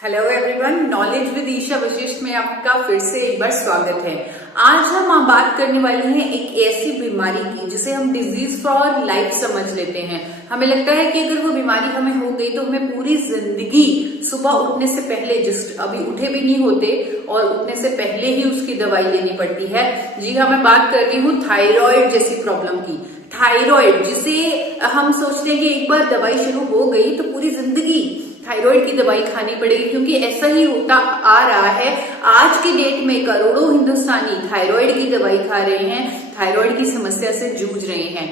Hello everyone, knowledge with Isha Vashishtha में आपका फिर से एक बार स्वागत है। आज हम बात करने वाले हैं एक ऐसी बीमारी की जिसे हम डिजीज फॉर लाइफ समझ लेते हैं। हमें लगता है कि अगर वो बीमारी हमें हो गई तो हमें पूरी जिंदगी सुबह उठने से पहले, जिस अभी उठे भी नहीं होते और उठने से पहले ही उसकी दवाई लेनी पड़ती है। जी हाँ, मैं बात कर रही हूँ थायराइड जैसी प्रॉब्लम की। थायराइड जिसे हम सोचते हैं कि एक बार दवाई शुरू हो गई तो पूरी जिंदगी थायराइड की दवाई खानी पड़ेगी, क्योंकि ऐसा ही होता आ रहा है। आज की डेट में करोड़ों हिंदुस्तानी थायराइड की दवाई खा रहे हैं, थायराइड की समस्या से जूझ रहे हैं।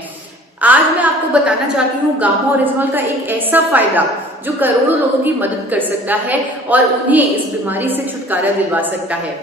आज मैं आपको बताना चाहती हूँ गामा ओरिजिनल का एक ऐसा फायदा जो करोड़ों लोगों की मदद कर सकता है और उन्हें इस बीमारी से छुटकारा दिलवा सकता है।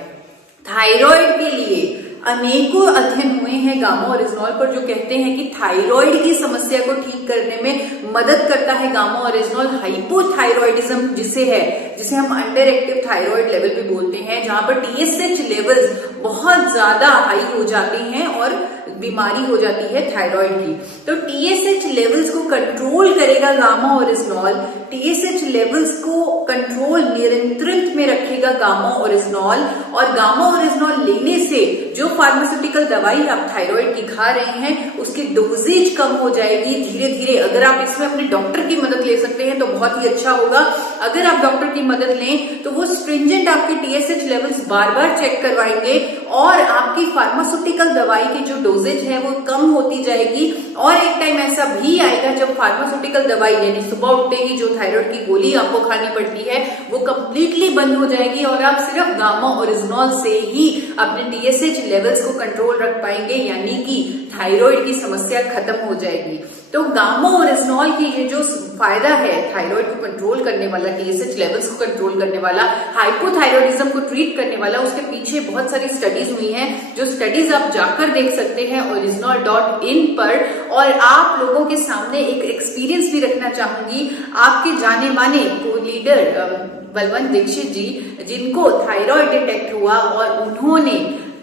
थायराइड के लिए अनेकों अध्ययन हुए हैं गामा ओरिजिनल पर, जो कहते हैं कि थायराइड की समस्या को ठीक करने में मदद करता है गामा ओरिजिनल। हाइपोथायराइडिज्म जिसे हम अंडर एक्टिव थायराइड लेवल भी बोलते हैं, जहां पर TSH लेवल्स बहुत ज्यादा हाई हो जाते हैं और बीमारी हो जाती है थायराइड की। तो TSH लेवल्स को कंट्रोल करेगा गामा ओरिजिनल। TSH लेवल्स को कंट्रोल नियंत्रित में रखेगा गामा ओरिजिनल, और गामा ओरिजिनल लेने से जो फार्मास्यूटिकल दवाई आप थायराइड की खा रहे हैं उसकी डोजेज कम हो जाएगी धीरे धीरे। अगर आप इसमें अपने डॉक्टर की मदद ले सकते हैं तो बहुत ही अच्छा होगा। अगर आप डॉक्टर की मदद लें तो वो स्ट्रिंजेंट आपके TSH लेवल्स बार बार चेक करवाएंगे और आपकी फार्मास्यूटिकल दवाई की जो डोजेज है वो कम होती जाएगी। और एक टाइम ऐसा भी आएगा जब फार्मास्यूटिकल दवाई यानी सुबह उठते ही जो थायराइड की गोली आपको खानी पड़ती है वो कंप्लीटली बंद हो जाएगी और आप सिर्फ गामा ओरिजिनल से ही अपने TSH लेवल्स को कंट्रोल रख पाएंगे, यानी कि थायराइड की समस्या खत्म हो जाएगी। तो गामा ओरिजिनल की ये जो फायदा है थायराइड को कंट्रोल करने वाला, TSH लेवल्स को कंट्रोल करने वाला, हाइपोथायराइडिज्म को ट्रीट करने वाला, उसके पीछे बहुत सारी स्टडीज हुई हैं। जो स्टडीज आप जाकर देख सकते हैं original.in पर। और आप लोगों के सामने एक एक्सपीरियंस भी रखना चाहूंगी। आपके जाने माने को लीडर बलवंत दीक्षित जी, जिनको थायराइड डिटेक्ट हुआ और उन्होंने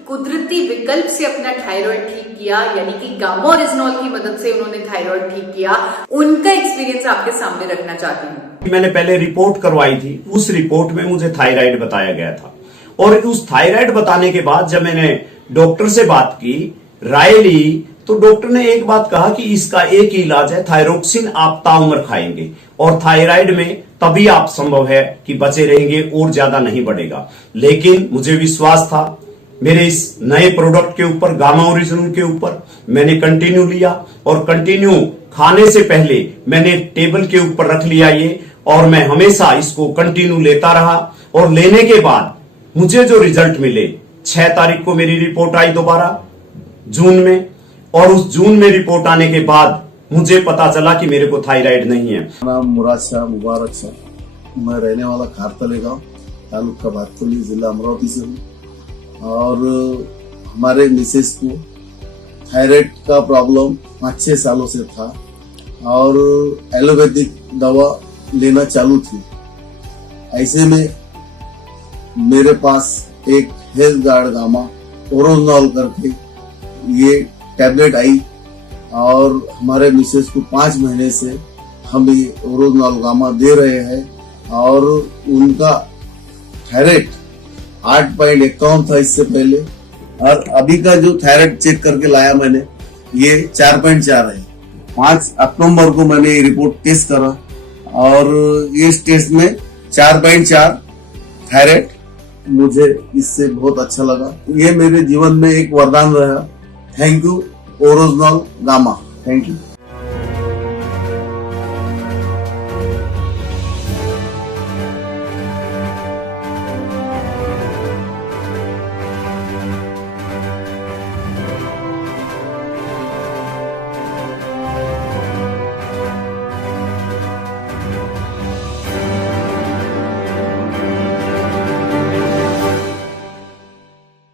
कुदरती विकल्प से अपना थायराइड ठीक किया, यानी कि गामा ओरिजिनल की मदद से उन्होंने थायराइड ठीक किया, उनका एक्सपीरियंस आपके सामने रखना चाहती हूँ। मैंने पहले रिपोर्ट करवाई थी, उस रिपोर्ट में मुझे थायराइड बताया गया था, और उस थायराइड बताने के बाद जब मैंने डॉक्टर से बात की, राय ली, तो डॉक्टर ने एक बात कहा कि इसका एक ही इलाज है, थायरोक्सिन आप ताउम्र खाएंगे और थायराइड में तभी आप संभव है कि बचे रहेंगे और ज्यादा नहीं बढ़ेगा। लेकिन मुझे विश्वास था मेरे इस नए प्रोडक्ट के ऊपर, गामा ओरिजिनल के ऊपर। मैंने कंटिन्यू लिया और कंटिन्यू खाने से पहले मैंने टेबल के ऊपर रख लिया ये, और मैं हमेशा इसको कंटिन्यू लेता रहा। और लेने के बाद मुझे जो रिजल्ट मिले, 6 तारीख को मेरी रिपोर्ट आई दोबारा जून में, और उस जून में रिपोर्ट आने के बाद मुझे पता चला कि मेरे को थायराइड नहीं है। नाम मुराद शाह मुबारक शाह, मैं रहने वाला खारतले गांव, तालुका भातकुली, जिला अमरावती से हूँ। और हमारे मिसेस को थायराइड का प्रॉब्लम 5-6 सालों से था और एलोपैथिक दवा लेना चालू थी। ऐसे में मेरे पास एक हेल्थ गार्ड गामा ओरिजिनल करके ये टैबलेट आई, और हमारे मिसेस को 5 महीने से हम ये ओरिजिनल गामा दे रहे हैं, और उनका थायराइड 8.51 था इससे पहले, और अभी का जो थायराइड चेक करके लाया मैंने, ये 4.4 है। 5 अक्टूबर को मैंने ये रिपोर्ट टेस्ट करा और इस टेस्ट में 4.4 थायराइड, मुझे इससे बहुत अच्छा लगा। ये मेरे जीवन में एक वरदान रहा। Thank you original gamma, thank you.